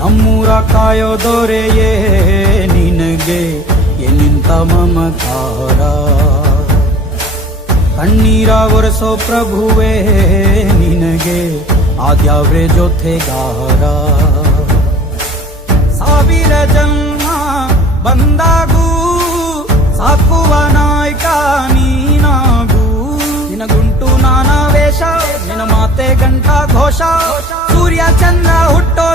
ನಮ್ಮೂರ ಕಾಯೋ ದೊರೆಯೇ ನಿನಗೆ ಎನ್ನಿಂತ ಮಮಕಾರ, ಕಣ್ಣೀರ ಒರೆಸೋ ಪ್ರಭುವೇ ನಿನಗೆ ಆದ್ಯಾವ್ರೆ ಜೊತೆಗಾರ. ಸಾವಿರ ಜನ್ಮ ಬಂದಾಗೂ ಸಾಕುವ ನಾಯಕ ನೀನಾಗೂ, ನಿನಗುಂಟು ನಾನಾ ವೇಷ, ನಿನ್ನ ಮಾತೆ ಗಂಟ ಘೋಷ, ಸೂರ್ಯ ಚಂದ್ರ ಹುಟ್ಟೋ